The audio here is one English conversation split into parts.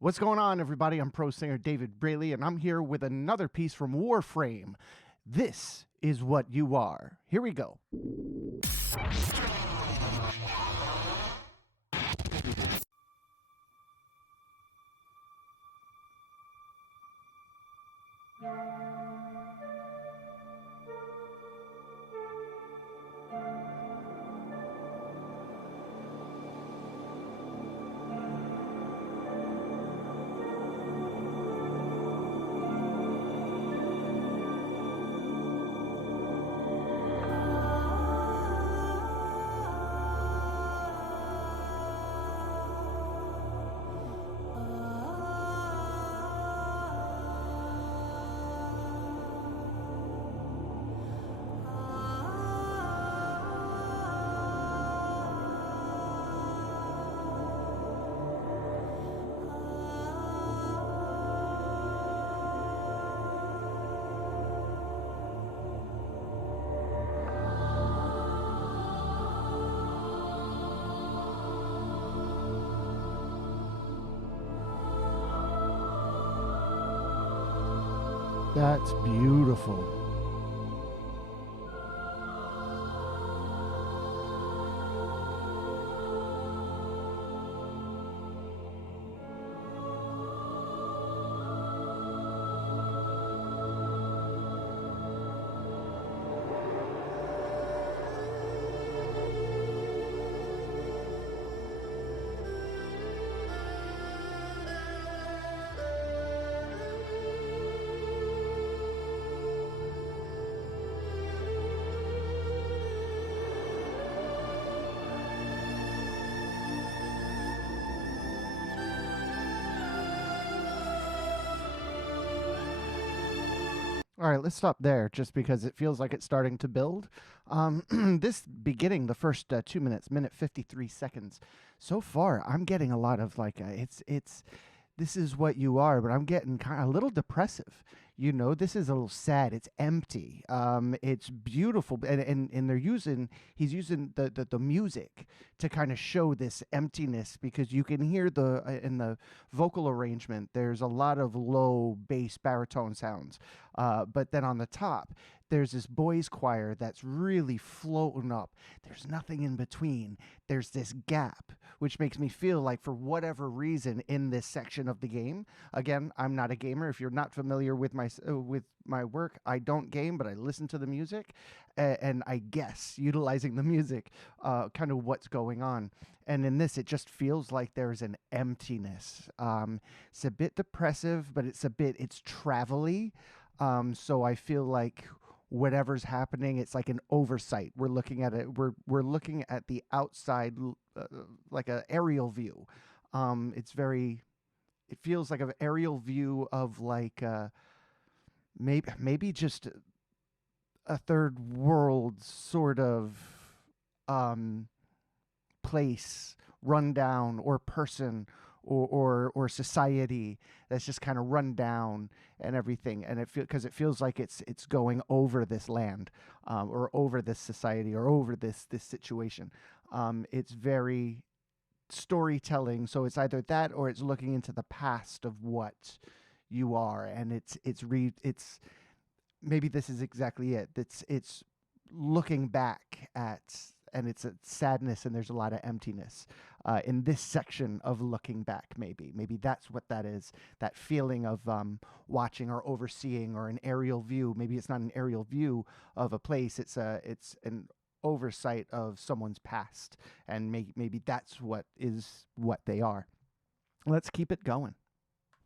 What's going on, everybody? I'm pro singer David Braley, and I'm here with another piece from Warframe. This is what you are. Here we go. That's beautiful. All right, let's stop there just because it feels like it's starting to build. This beginning, the first 2 minutes, minute 53 seconds. So far, I'm getting a lot of like, this is what you are, but I'm getting kind of a little depressive. You know, this is a little sad. It's empty. It's beautiful, and he's using the music to kind of show this emptiness because you can hear in the vocal arrangement. There's a lot of low bass baritone sounds, but then on the top there's this boys choir that's really floating up. There's nothing in between. There's this gap, which makes me feel like for whatever reason in this section of the game, again, I'm not a gamer. If you're not familiar with my work, I don't game, but I listen to the music and I guess utilizing the music, kind of what's going on. And in this, it just feels like there's an emptiness. It's a bit depressive, but it's travel-y. So I feel like whatever's happening, it's like an oversight. We're looking at it. We're looking at the outside, like an aerial view. It feels like an aerial view of like maybe just a third world sort of place, rundown, or person, or society that's just kind of run down and everything. And because it feels like it's going over this land, or over this society, or over this situation. It's very storytelling, so it's either that or it's looking into the past of what you are, and it's maybe this is exactly it. It's looking back at, and it's a sadness, and there's a lot of emptiness in this section of looking back. Maybe that's what that is, that feeling of watching or overseeing, or an aerial view. Maybe it's not an aerial view of a place, it's an oversight of someone's past, and maybe that's what they are. Let's keep it going.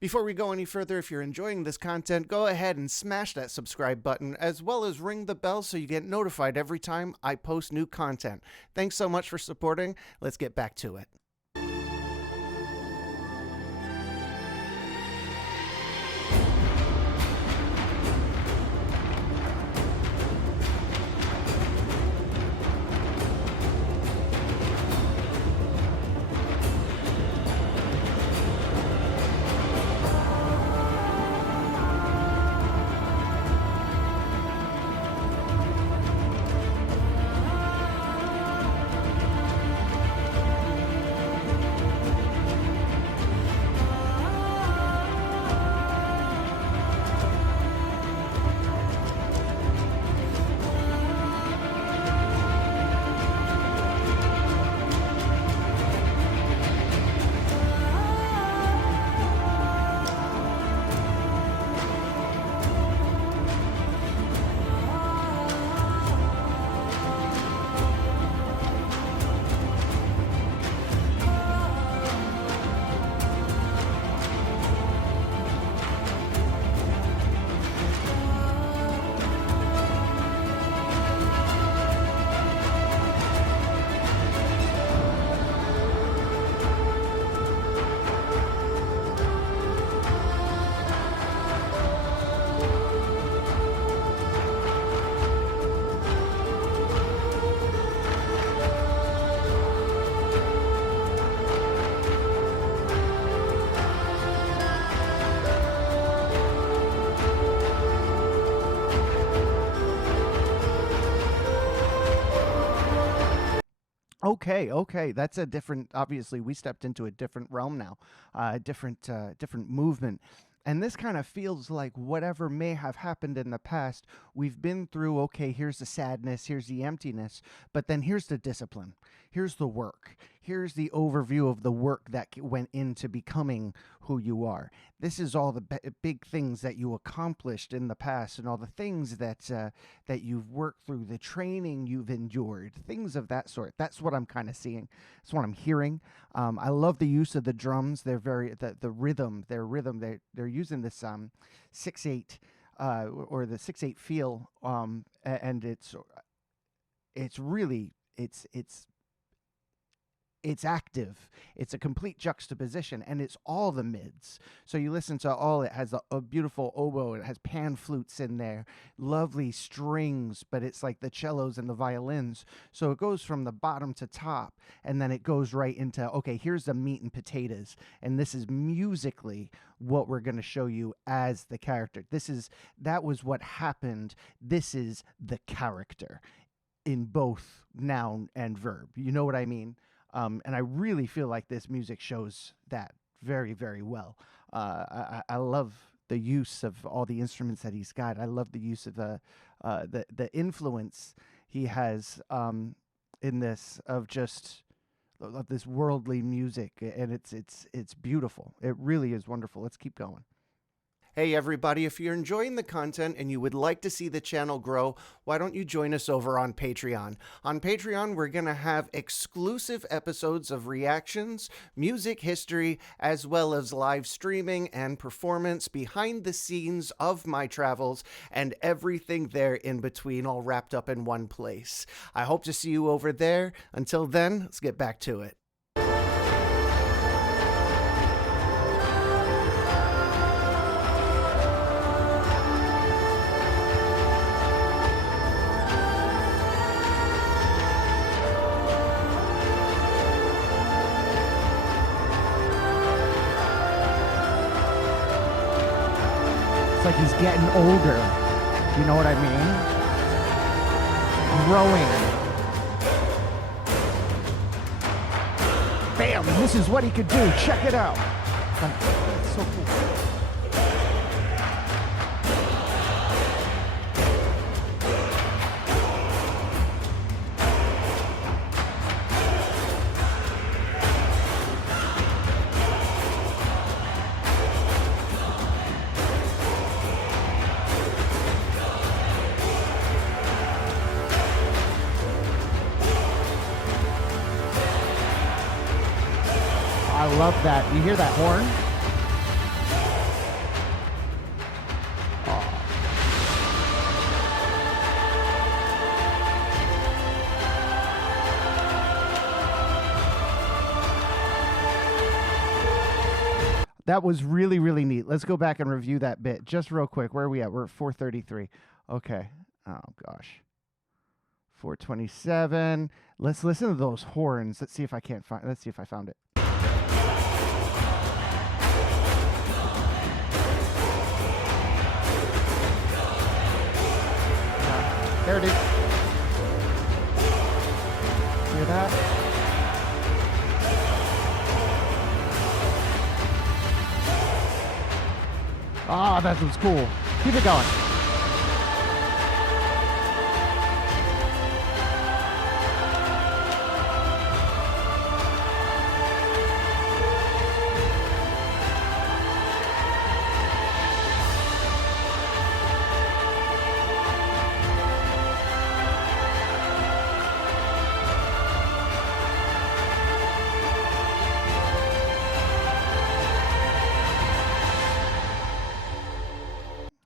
Before we go any further, if you're enjoying this content, go ahead and smash that subscribe button, as well as ring the bell so you get notified every time I post new content. Thanks so much for supporting. Let's get back to it. Okay. That's a different. Obviously, we stepped into a different realm now, different movement. And this kind of feels like whatever may have happened in the past, we've been through. Okay, here's the sadness, here's the emptiness, but then here's the discipline, here's the work, here's the overview of the work that went into becoming who you are. This is all the big things that you accomplished in the past, and all the things that you've worked through, the training you've endured, things of that sort. That's what I'm kind of seeing. That's what I'm hearing. I love the use of the drums. They're very the rhythm. Their rhythm. They're using this 6/8 or the 6/8 feel, and it's really it's active. It's a complete juxtaposition, and it's all the mids. So you listen to all, it has a beautiful oboe, it has pan flutes in there, lovely strings, but it's like the cellos and the violins. So it goes from the bottom to top, and then it goes right into, okay, here's the meat and potatoes, and this is musically what we're going to show you as the character. That was what happened. This is the character in both noun and verb. You know what I mean? And I really feel like this music shows that very, very well. I love the use of all the instruments that he's got. I love the use of the influence he has in this of this worldly music, and it's beautiful. It really is wonderful. Let's keep going. Hey everybody, if you're enjoying the content and you would like to see the channel grow, why don't you join us over on Patreon? On Patreon, we're going to have exclusive episodes of reactions, music history, as well as live streaming and performance behind the scenes of my travels and everything there in between, all wrapped up in one place. I hope to see you over there. Until then, let's get back to it. It's like he's getting older. You know what I mean? Growing. Bam! This is what he could do. Check it out. That's so cool. I love that. You hear that horn? Oh. That was really, really neat. Let's go back and review that bit just real quick. Where are we at? We're at 4:33. Okay. Oh, gosh. 4:27. Let's listen to those horns. Let's see if I found it. There it is. Hear that? Ah, that was cool. Keep it going.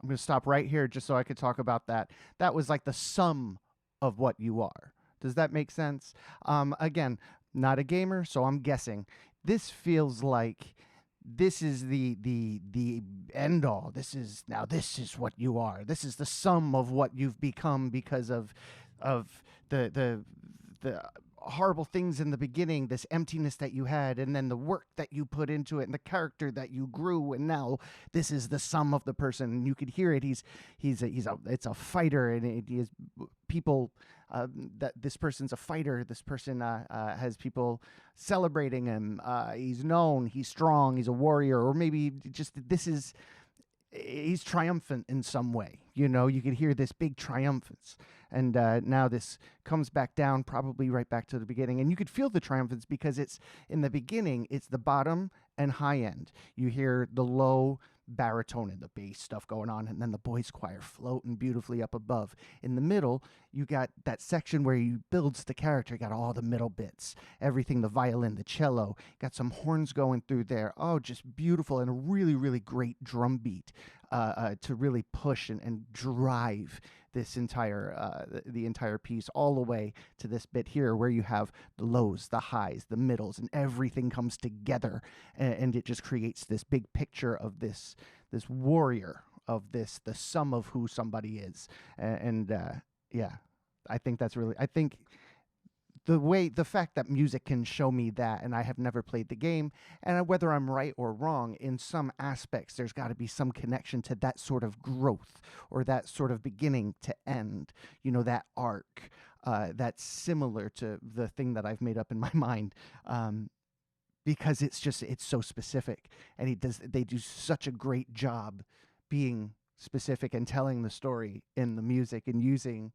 I'm going to stop right here just so I could talk about that. That was like the sum of what you are. Does that make sense? Again, not a gamer, so I'm guessing. This feels like this is the end all. This is what you are. This is the sum of what you've become because of the horrible things in the beginning, this emptiness that you had, and then the work that you put into it, and the character that you grew, and now this is the sum of the person. And you could hear it. It's a fighter, and he is people. That this person's a fighter. This person has people celebrating him. He's known. He's strong. He's a warrior, or maybe just he's triumphant in some way. You could hear this big triumphance. And now this comes back down, probably right back to the beginning. And you could feel the triumphance because it's in the beginning, it's the bottom and high end. You hear the low baritone and the bass stuff going on, and then the boys choir floating beautifully up above. In the middle, you got that section where he builds the character. You got all the middle bits, everything, the violin, the cello, got some horns going through there. Oh, just beautiful, and a really, really great drum beat to really push and drive this the entire piece all the way to this bit here where you have the lows, the highs, the middles, and everything comes together, and it just creates this big picture of this warrior, of the sum of who somebody is. And yeah, I think the fact that music can show me that, and I have never played the game, and whether I'm right or wrong, in some aspects, there's got to be some connection to that sort of growth, or that sort of beginning to end, that arc, that's similar to the thing that I've made up in my mind, because it's so specific, and they do such a great job being specific and telling the story in the music, and using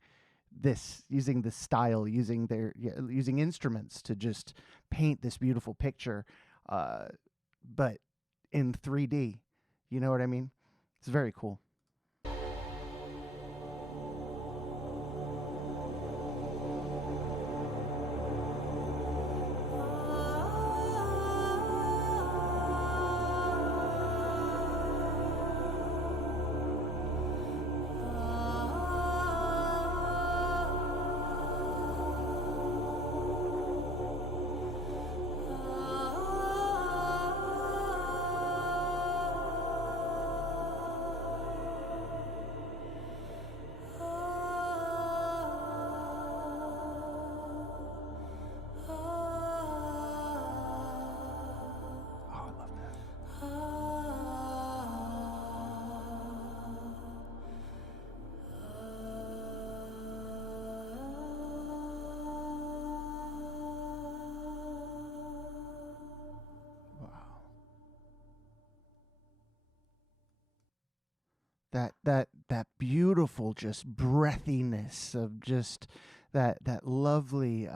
the style, using instruments to just paint this beautiful picture, but in 3D. You know what I mean? It's very cool. That beautiful just breathiness of just that lovely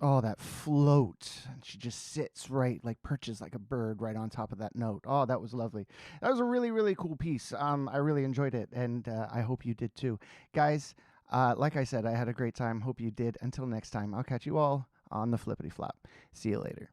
that float. And she just sits right, like perches like a bird right on top of that note. Oh, that was lovely. That was a really, really cool piece. I really enjoyed it, and I hope you did too. Guys, like I said, I had a great time. Hope you did. Until next time, I'll catch you all on the flippity flop. See you later.